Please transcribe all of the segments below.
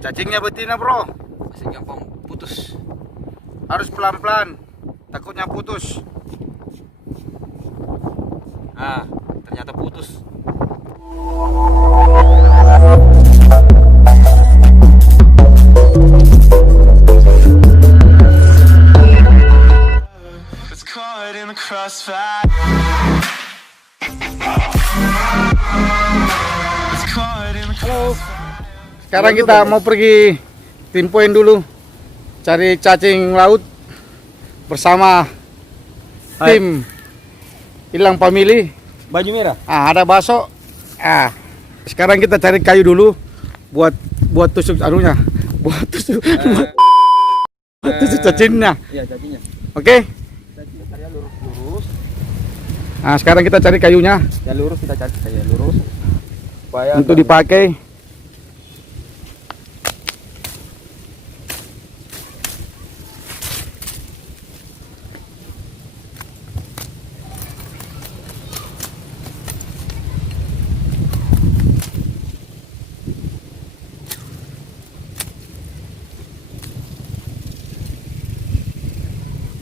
Cacingnya betina bro, masih gampang putus. harus pelan-pelan, takutnya putus. Ah, ternyata putus. It's caught in the crossfire. It's caught in the crossfire. Sekarang kita mau pergi pinpoint dulu, cari cacing laut bersama tim Hilang Family. Baju merah. Ada bakso. Sekarang kita cari kayu dulu buat tusuk anunya, buat tusuk cacingnya. Iya, cacingnya. Oke. Cari lurus. Nah, sekarang kita cari kayunya Ya lurus, kita cari saya lurus. Supaya untuk dipakai.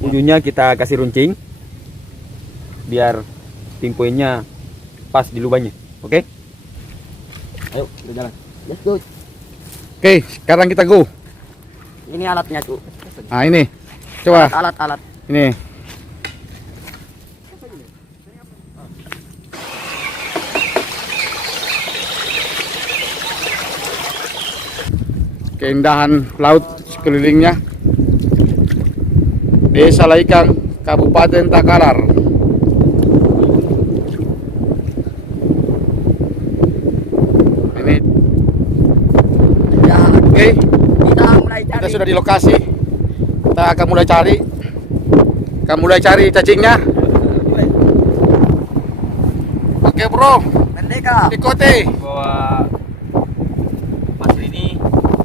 ujungnya kita kasih runcing biar pinpointnya pas di lubangnya. Oke? Ayo kita jalan. Let's go. Oke, sekarang kita go. Ini alatnya tuh. Nah, ini. Coba. Alat. Ini. Keindahan laut sekelilingnya. Desa Laikang, Kabupaten Takarar. Ini. Ya, Oke, kita mulai kita cari. sudah di lokasi. Kita akan mulai cari. Kamu mulai cari cacingnya. Oke, bro. Merdeka. Ikuti. Bahwa pasir ini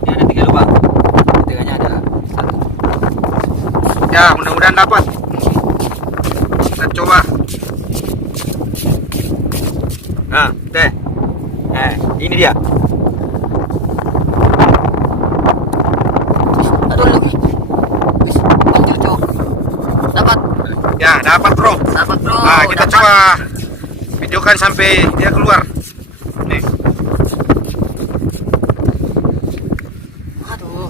ada 3 lubang. Di tengahnya ada 1. Ya, mudah-mudahan dapat. Kita coba. Nah, deh. Ini dia. Aduh lagi. Wis, hancur cok. Dapat. Ya, dapat, bro. Dapat bro. Nah, kita dapat. coba videokan sampai dia keluar. Nih. Aduh.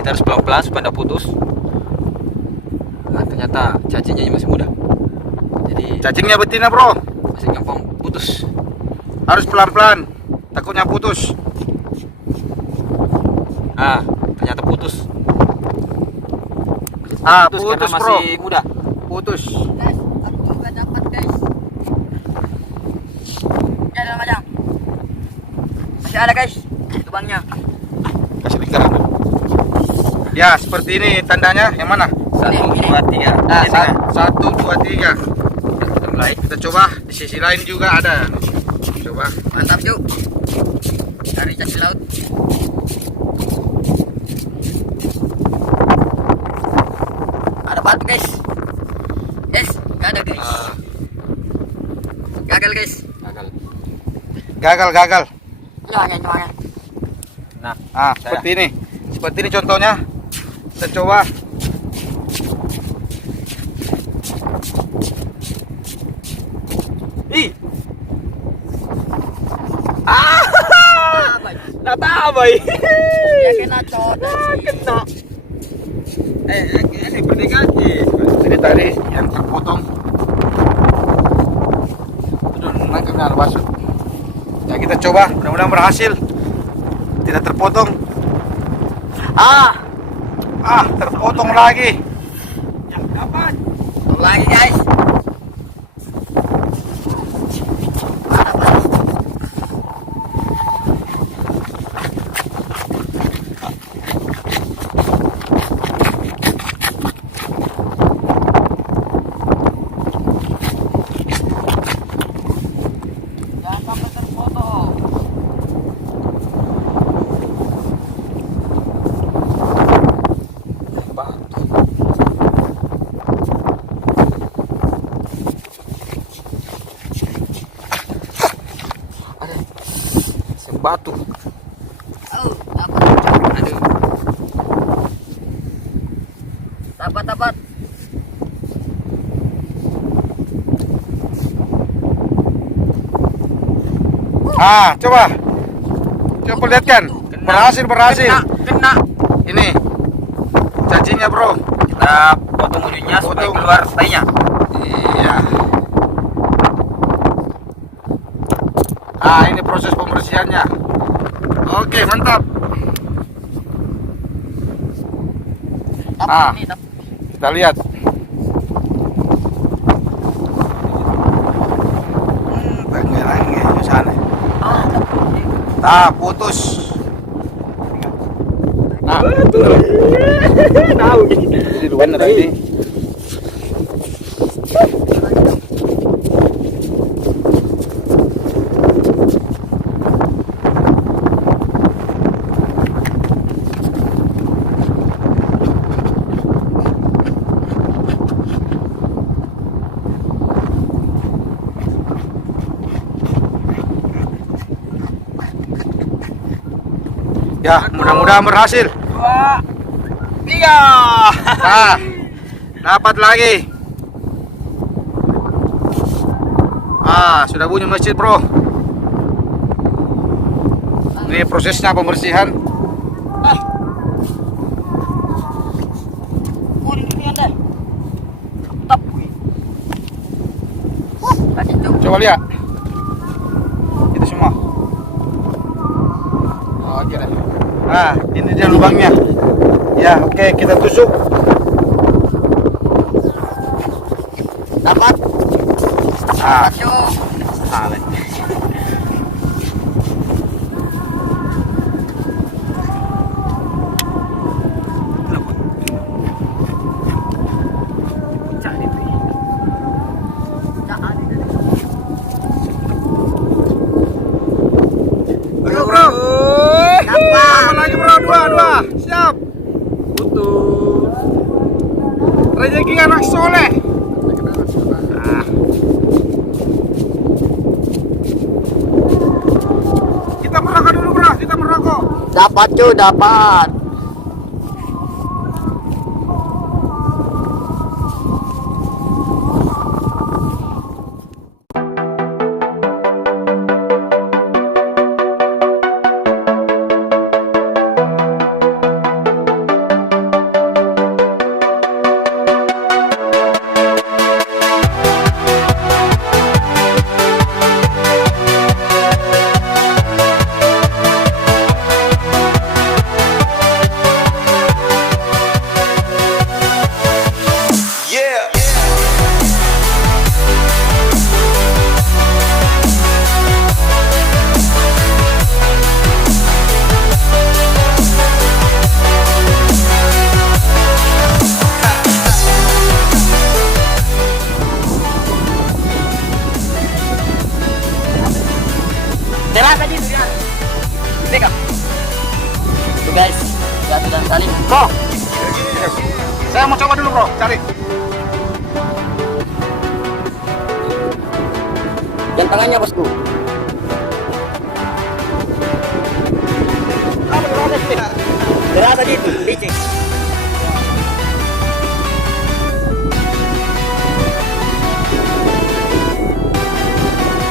Kita harus pelan-pelan supaya tidak putus. Nah, ternyata cacingnya masih muda. Jadi Cacingnya betina, bro. masih gampang putus. Harus pelan-pelan, takutnya putus. Ah, ternyata putus. Putus, karena bro. masih muda. Putus. Guys, aku juga dapat guys. Ya dalam aja. Masih ada guys. Lubangnya. Kasih lingkaran. Ya, seperti ini tandanya. Yang mana? 1, Ini. 2, 3. Nah, Ini, 1, 2, 3. kita mulai. Kita coba di sisi lain juga ada. Coba. Mantap yuk. Cari cacing laut. Ada batu guys. Guys, nggak ada guys. Gagal guys. Gagal. Gagal. Nggak semuanya. Nah, Seperti ini. Seperti ini contohnya. Kita coba. ih, Apa? natabay. Dia kena coda. Kena. Ini berdekati. Ini tadi yang terpotong. Aduh, nangkepnya ada basut. Ya, kita coba. Mudah-mudahan berhasil. Tidak terpotong. Terpotong lagi. Yang dapat. Lagi guys. batu. Ada sebatu. Oh, dapat. Aduh. Dapat. Coba. Coba perlihatkan. Berhasil. Kena. Ini. Cacingnya, Bro. Kita potong ujungnya supaya Potong. keluar tainya. Iya. Ini proses pembersihannya. Oke, mantap. Ini dapat. Kita lihat. Tenggelamnya di sana. Putus. Tahu Jadi bener ini. Ya, mudah-mudahan berhasil. 2, 3. Dapat lagi. Sudah bunyi masjid, Bro. Ini prosesnya pembersihan. Coba lihat. Itu semua. Oke deh. Ini dia lubangnya. Ya, oke, kita tusuk. Dapat. Cuk. Ayo, Bro. Dapat lagi, Bro. Dua. Siap. Putus. Rezeki anak soleh. Kita merokok dulu, Bro. Kita merokok. Dapat, Cuk, dapat. Teras aja dia. Backup. Tuh guys, Gatu dan Salim. Bro. Saya mau coba dulu, Bro. Cari. Jam tangannya, bosku. Teras aja itu, licin.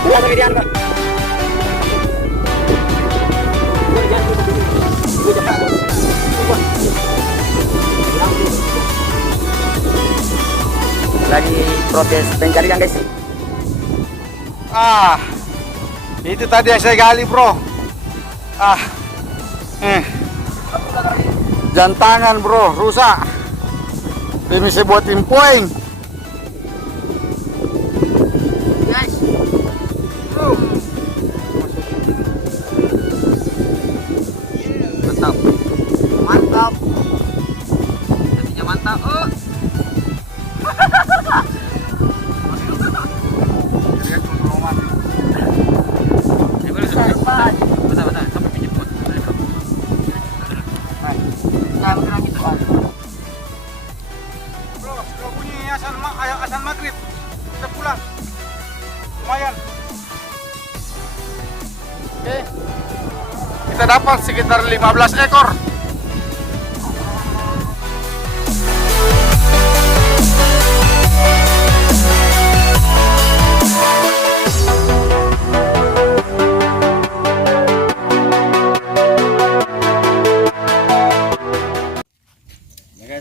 Teras aja dia, Pak. Lagi proses pencarian, guys. Itu tadi yang saya gali, Bro. Jantangan, Bro, rusak. Ini saya buat impoing. Guys. Mantap. Mantap. Hatinya mantap. Serban. Bentar, sampai pijit pun. Nah, bergerak gitu, Pak. dapat sekitar 15 ekor.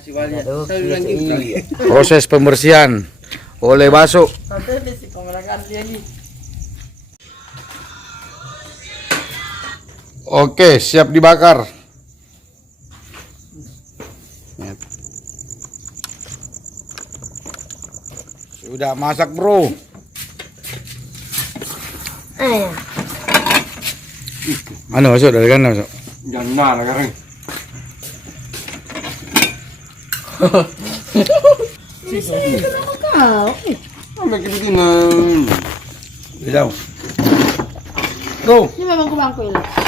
Aduh, iya. Proses pembersihan oleh Baso. Oke, siap dibakar. Sudah masak, bro. Ano masuk dari kanan masuk. Jangan lah kering. Sampai kita tinggal. Tidak. Bro. Ini memang kubangku ini.